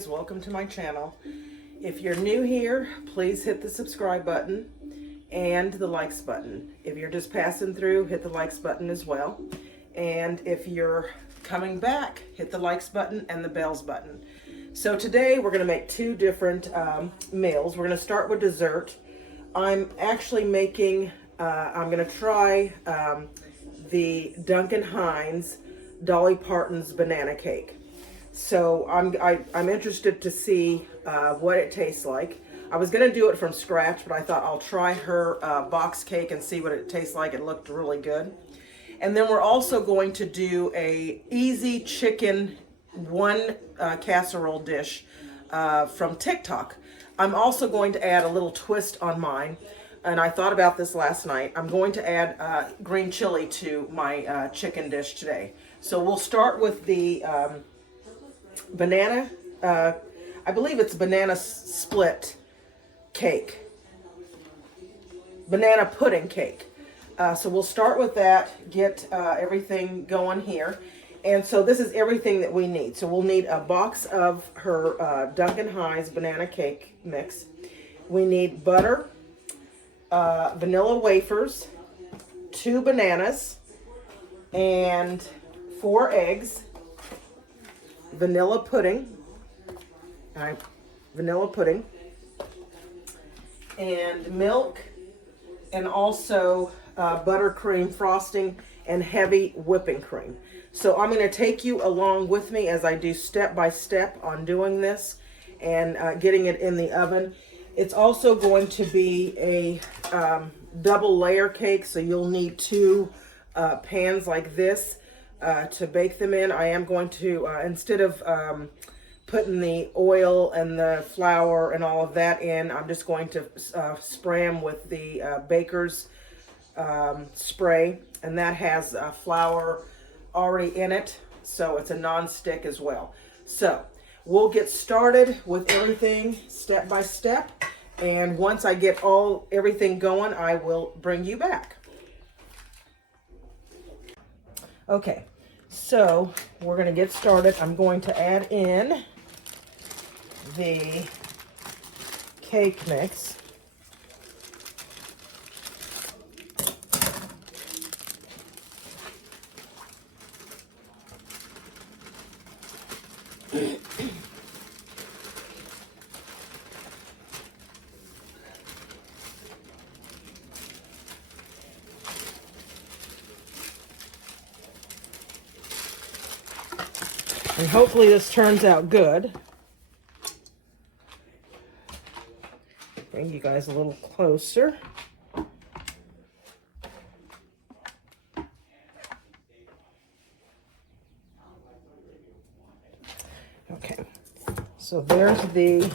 guys, welcome to my channel. If you're new here, please hit the subscribe button and the likes button. If you're just passing through, hit the likes button as well. And if you're coming back, hit the likes button and the bells button. So today we're going to make two different meals. We're going to start with dessert. I'm actually making, I'm going to try the Duncan Hines Dolly Parton's banana cake. So I'm interested to see what it tastes like. I was going to do it from scratch, but I thought I'll try her box cake and see what it tastes like. It looked really good. And then we're also going to do a easy chicken casserole dish from TikTok. I'm also going to add a little twist on mine, and I thought about this last night. I'm going to add green chili to my chicken dish today. So we'll start with the banana, I believe it's banana split cake, banana pudding cake. So we'll start with that, get everything going here. And so this is everything that we need. So we'll need a box of her Duncan Hines banana cake mix. We need butter, vanilla wafers, 2 bananas, and 4 eggs, vanilla pudding, and milk, and also buttercream frosting and heavy whipping cream. So I'm going to take you along with me as I do step by step on doing this and getting it in the oven. It's also going to be a double layer cake, so you'll need 2 pans like this to bake them in. I am going to, instead of putting the oil and the flour and all of that in, I'm just going to spray them with the baker's spray, and that has flour already in it, so it's a non-stick as well. So we'll get started with everything step by step, and once I get everything going, I will bring you back. Okay, so we're going to get started. I'm going to add in the cake mix. And hopefully this turns out good. Bring you guys a little closer. Okay, so there's the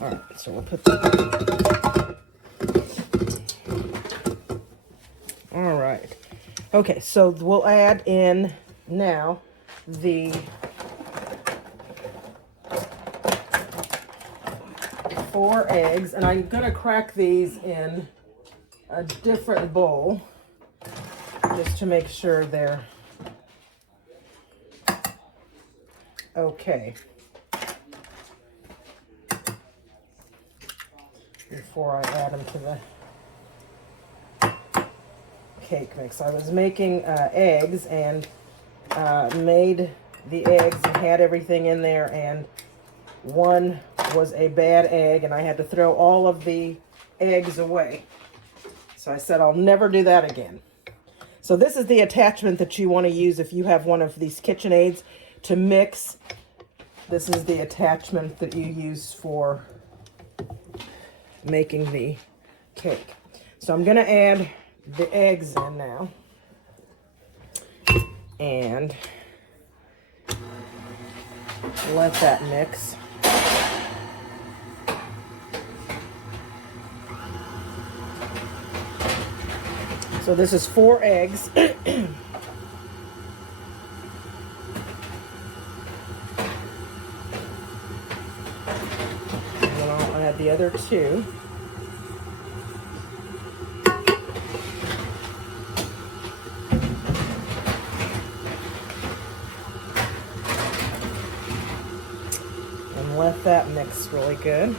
all right, so we'll put that. All right. Okay, so we'll add in now the 4 eggs, and I'm going to crack these in a different bowl just to make sure they're okay before I add them to the cake mix. I was making eggs and made the eggs and had everything in there, and one was a bad egg and I had to throw all of the eggs away. So I said I'll never do that again. So this is the attachment that you want to use if you have one of these KitchenAids to mix This is the attachment that you use for making the cake. So I'm going to add the eggs in now. And let that mix. So this is 4 eggs. And then I'll add the other 2. And let that mix really good.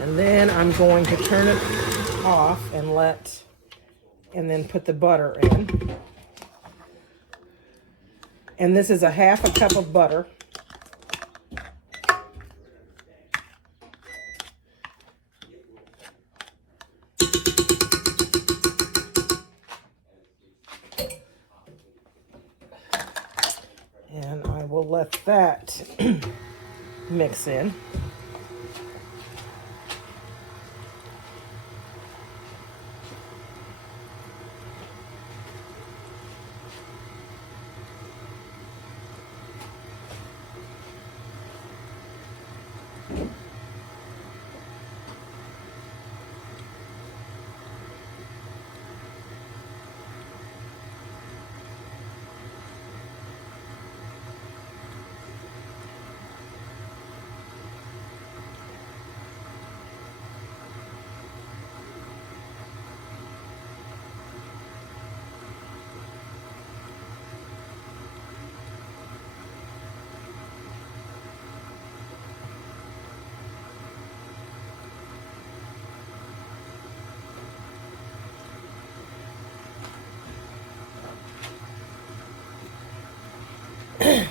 And then I'm going to turn it off and then put the butter in. And this is a 1/2 cup of butter. And I will let that mix in.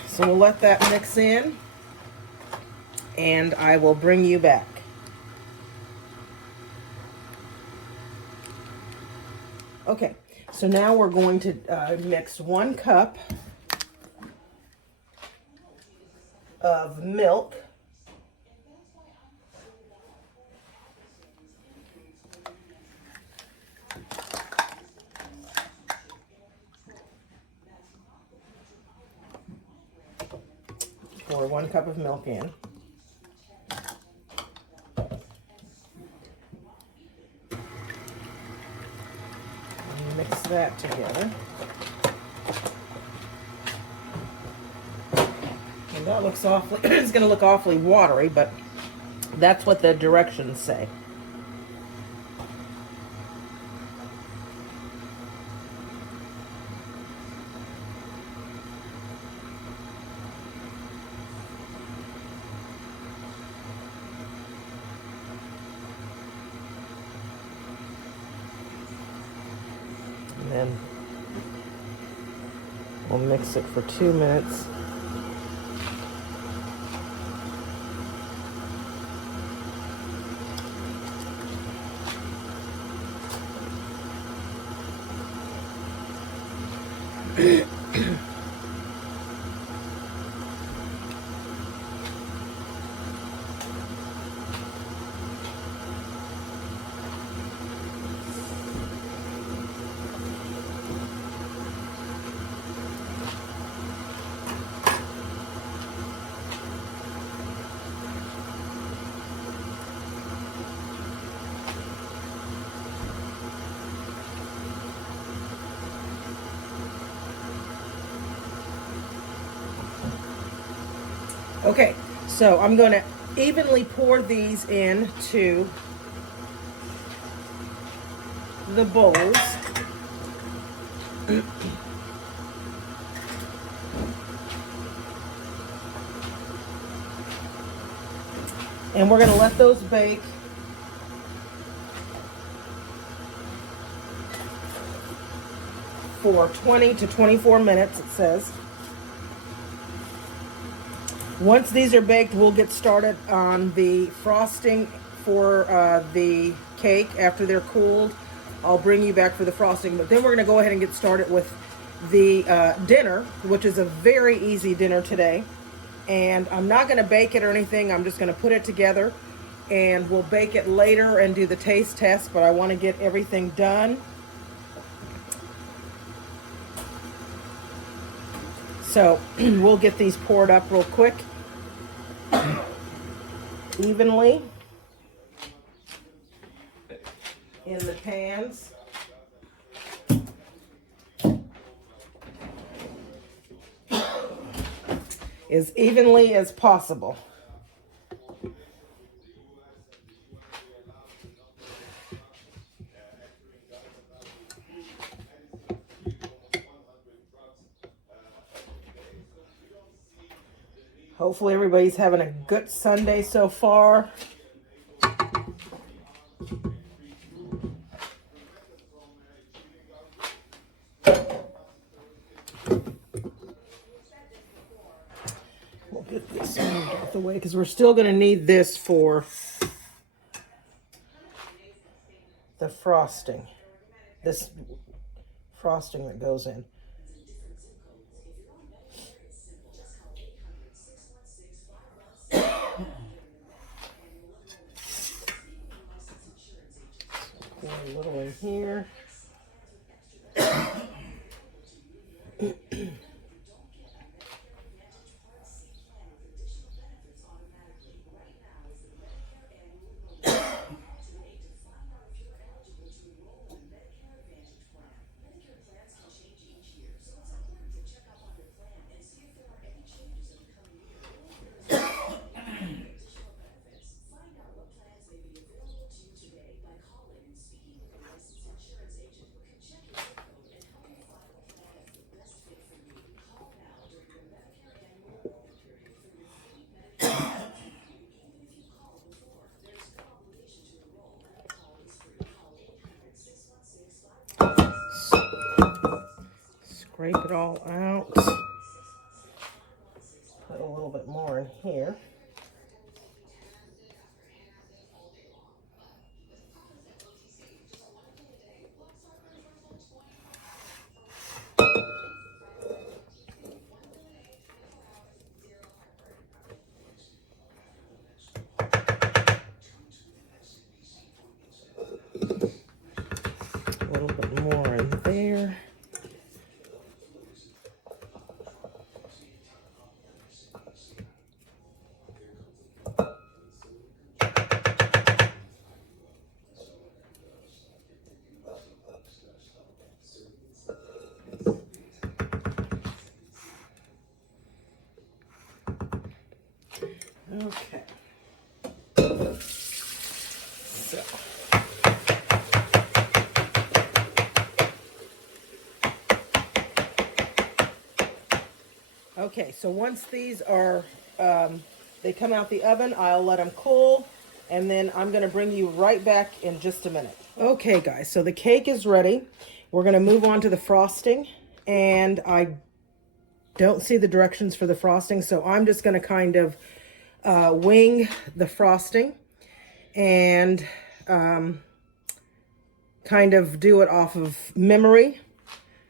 So we'll let that mix in, and I will bring you back. Okay, so now we're going to mix 1 cup of milk. Pour 1 cup of milk in. And mix that together. And that looks awfully, it's going to look awfully watery, but that's what the directions say. And then we'll mix it for 2 minutes. Okay, so I'm going to evenly pour these into the bowls. And we're going to let those bake for 20 to 24 minutes, it says. Once these are baked, we'll get started on the frosting for the cake. After they're cooled, I'll bring you back for the frosting. But then we're going to go ahead and get started with the dinner, which is a very easy dinner today. And I'm not going to bake it or anything. I'm just going to put it together, and we'll bake it later and do the taste test, but I want to get everything done. So we'll get these poured up real quick, evenly in the pans. As evenly as possible. Hopefully everybody's having a good Sunday so far. We'll get this moved out the way because we're still going to need this for the frosting. This frosting that goes in. Pour a little in here. Scrape it all out. Put a little bit more in here. A little bit more in there. Okay. So. Okay, so once these are, they come out the oven, I'll let them cool, and then I'm going to bring you right back in just a minute. Okay, guys, so the cake is ready. We're going to move on to the frosting, and I don't see the directions for the frosting, so I'm just going to kind of wing the frosting and kind of do it off of memory.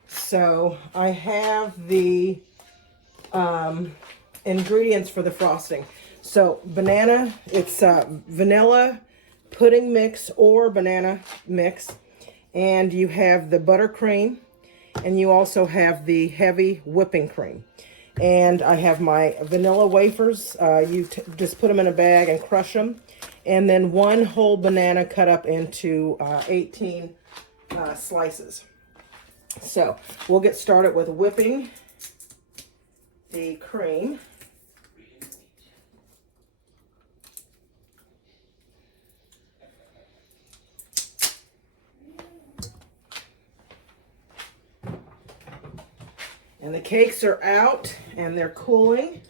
So I have the ingredients for the frosting. So banana, it's vanilla pudding mix or banana mix, and you have the buttercream, and you also have the heavy whipping cream. And I have my vanilla wafers. You just put them in a bag and crush them. And then one whole banana cut up into 18 slices. So we'll get started with whipping the cream. And the cakes are out and they're cooling.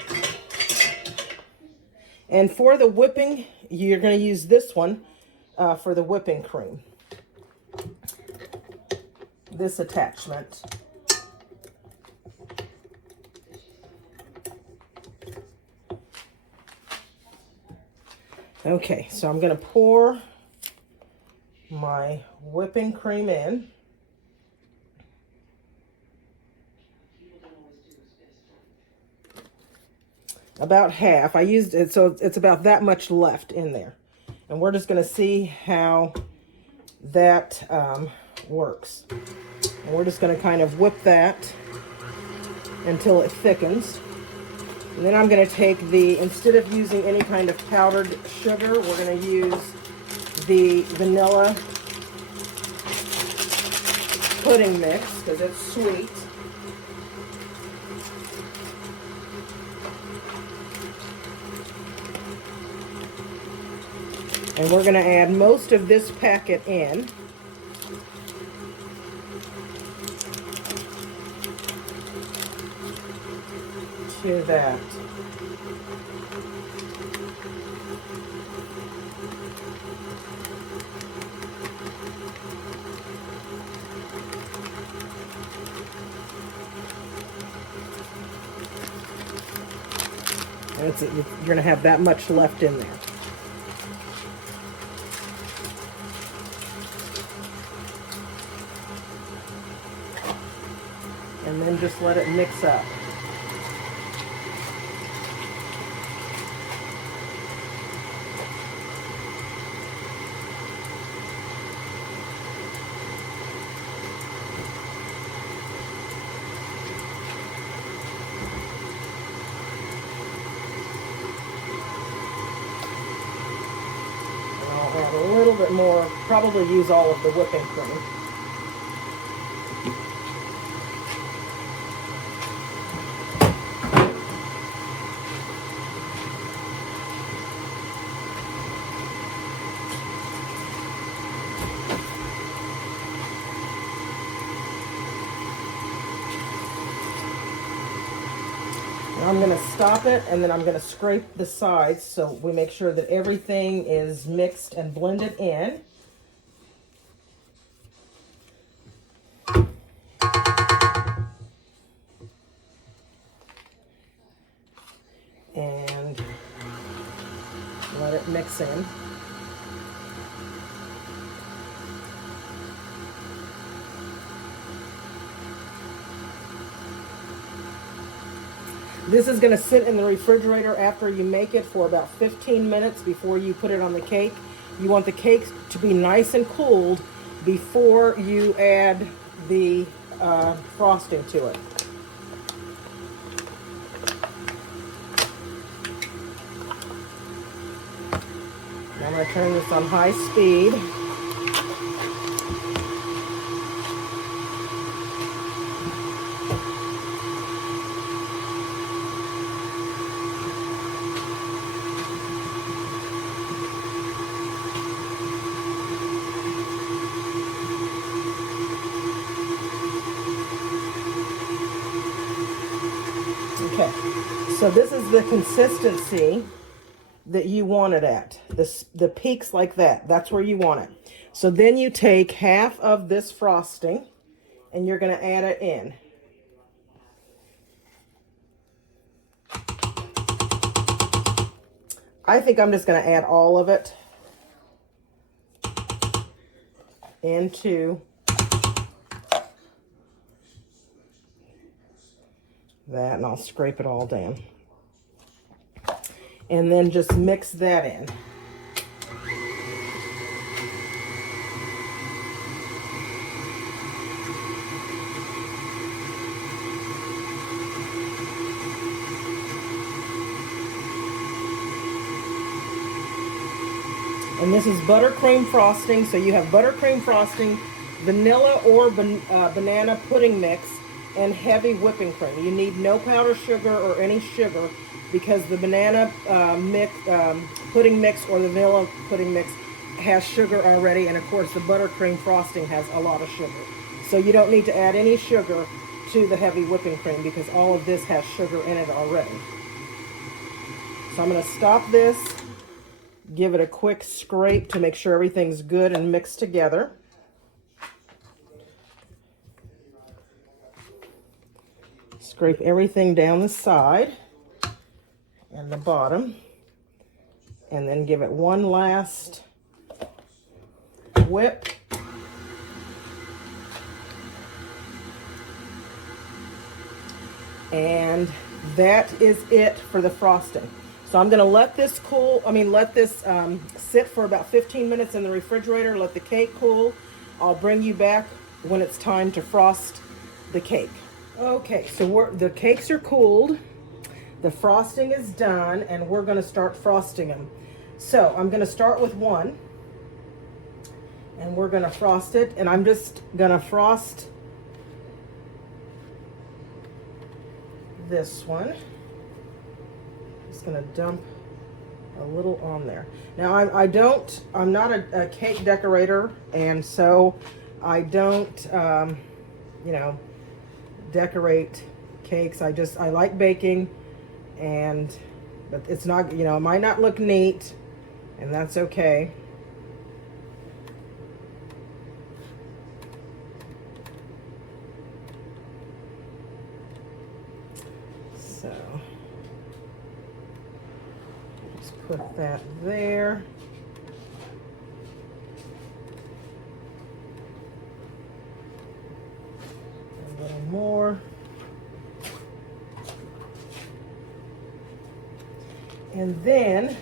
And for the whipping, you're going to use this one for the whipping cream. This attachment. Okay, so I'm going to pour my whipping cream in. About half. I used it, so it's about that much left in there. And we're just going to see how that works. And we're just going to kind of whip that until it thickens. And then I'm going to take instead of using any kind of powdered sugar, we're going to use the vanilla pudding mix because it's sweet. And we're going to add most of this packet in. To that. And you're going to have that much left in there. And then just let it mix up. Add a little bit more, probably use all of the whipping cream. Now I'm going to stop it, and then I'm going to scrape the sides so we make sure that everything is mixed and blended in. And let it mix in. This is going to sit in the refrigerator after you make it for about 15 minutes before you put it on the cake. You want the cake to be nice and cooled before you add the frosting to it. Now I'm going to turn this on high speed. Okay, so this is the consistency that you want it at. The peaks like that, that's where you want it. So then you take half of this frosting and you're going to add it in. I think I'm just going to add all of it into that, and I'll scrape it all down. And then just mix that in. And this is buttercream frosting, so you have buttercream frosting, vanilla or banana pudding mix, and heavy whipping cream. You need no powdered sugar or any sugar because the banana pudding mix or the vanilla pudding mix has sugar already, and of course the buttercream frosting has a lot of sugar. So you don't need to add any sugar to the heavy whipping cream because all of this has sugar in it already. So I'm going to stop this, give it a quick scrape to make sure everything's good and mixed together. Scrape everything down the side and the bottom, and then give it one last whip. And that is it for the frosting. So I'm going to let this cool, let this sit for about 15 minutes in the refrigerator, let the cake cool. I'll bring you back when it's time to frost the cake. Okay, so the cakes are cooled, the frosting is done, and we're going to start frosting them. So I'm going to start with one, and we're going to frost it, and I'm just going to frost this one. Just going to dump a little on there. Now I'm not a cake decorator, and so I don't, decorate cakes. I like baking, but it's not, it might not look neat, and that's okay. So just put that there. A little more. And then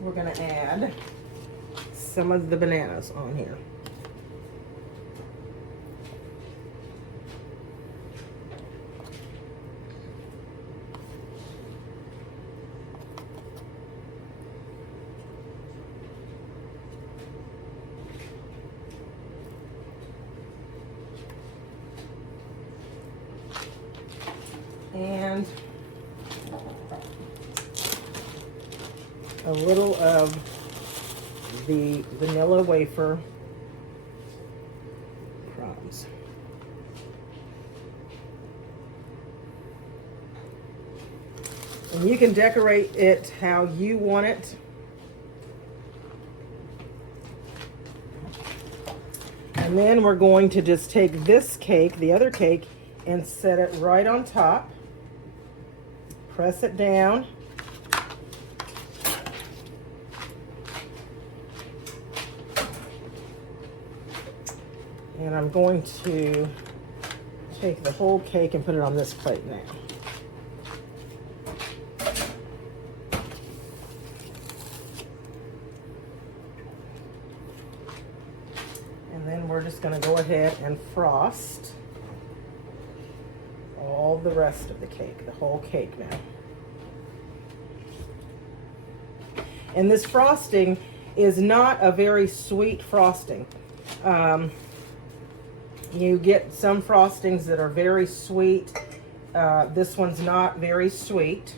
we're going to add some of the bananas on here. And a little of the vanilla wafer crumbs. And you can decorate it how you want it. And then we're going to just take this cake, the other cake, and set it right on top. Press it down. And I'm going to take the whole cake and put it on this plate now. And then we're just going to go ahead and frost all the rest of the cake, the whole cake now. And this frosting is not a very sweet frosting. You get some frostings that are very sweet. This one's not very sweet.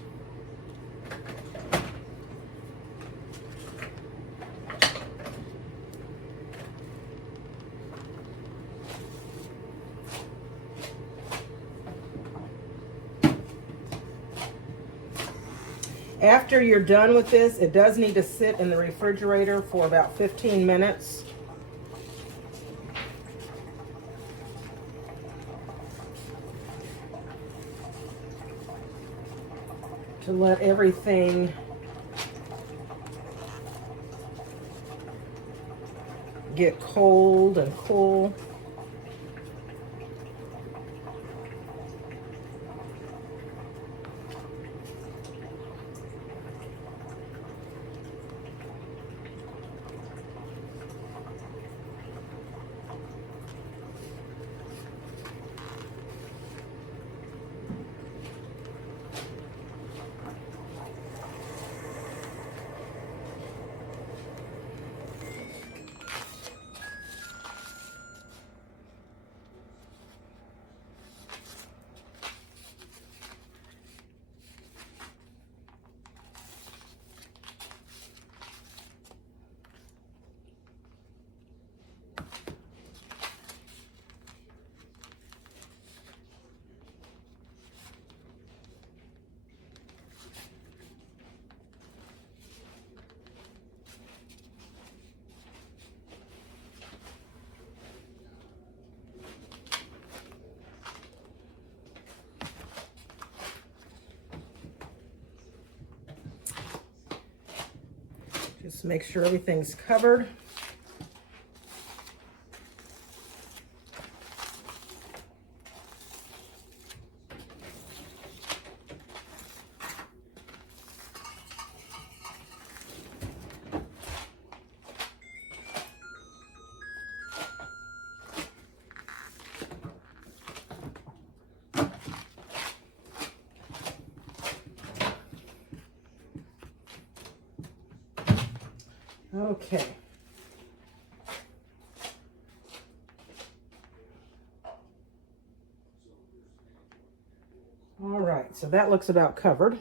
After you're done with this, it does need to sit in the refrigerator for about 15 minutes. To let everything get cold and cool. Just make sure everything's covered. Okay. All right, so that looks about covered.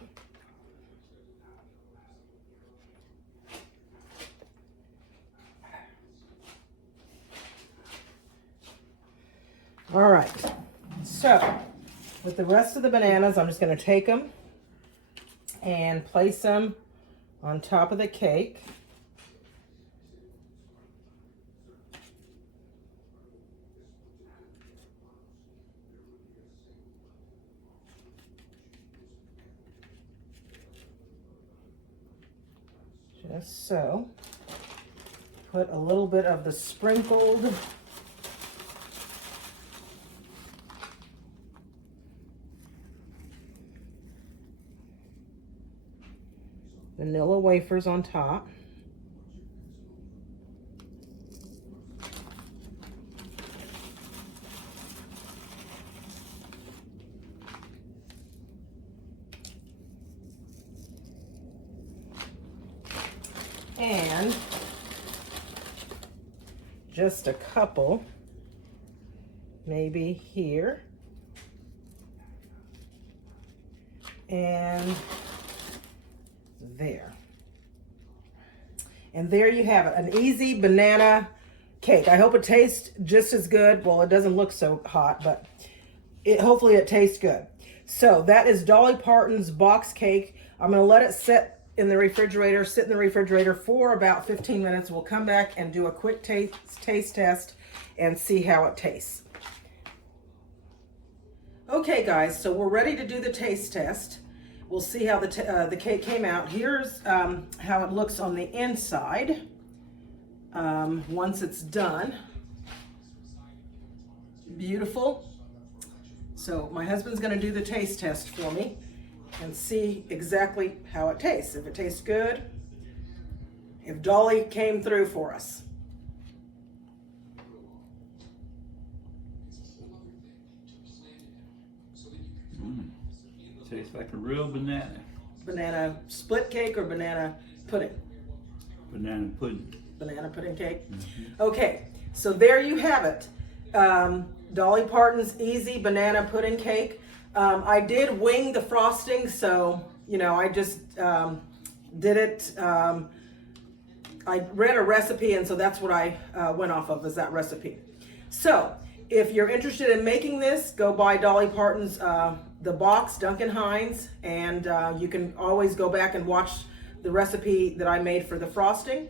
All right, so with the rest of the bananas, I'm just going to take them and place them on top of the cake. Just so. Put a little bit of the sprinkled vanilla wafers on top. And just a couple, maybe here. And there. And there you have it, an easy banana cake. I hope it tastes just as good. Well, it doesn't look so hot, but hopefully it tastes good. So that is Dolly Parton's box cake. I'm gonna let it sit in the refrigerator for about 15 minutes. We'll come back and do a quick taste test and see how it tastes. Okay guys, so we're ready to do the taste test. We'll see how the cake came out. Here's how it looks on the inside once it's done. Beautiful. So my husband's gonna do the taste test for me and see exactly how it tastes. If it tastes good, if Dolly came through for us. Tastes like a real banana. Banana split cake or banana pudding? Banana pudding. Banana pudding cake? Mm-hmm. Okay, so there you have it. Dolly Parton's easy banana pudding cake. I did wing the frosting, so, you know, I just did it. I read a recipe, and so that's what I went off of, is that recipe. So, if you're interested in making this, go buy Dolly Parton's the box, Duncan Hines, and you can always go back and watch the recipe that I made for the frosting.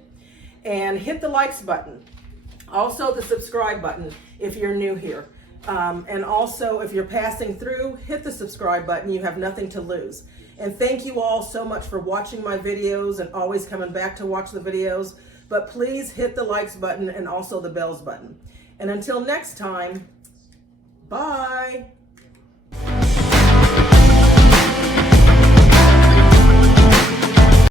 And hit the likes button. Also the subscribe button if you're new here. And also if you're passing through, hit the subscribe button. You have nothing to lose. And thank you all so much for watching my videos and always coming back to watch the videos. But please hit the likes button and also the bells button. And until next time, bye.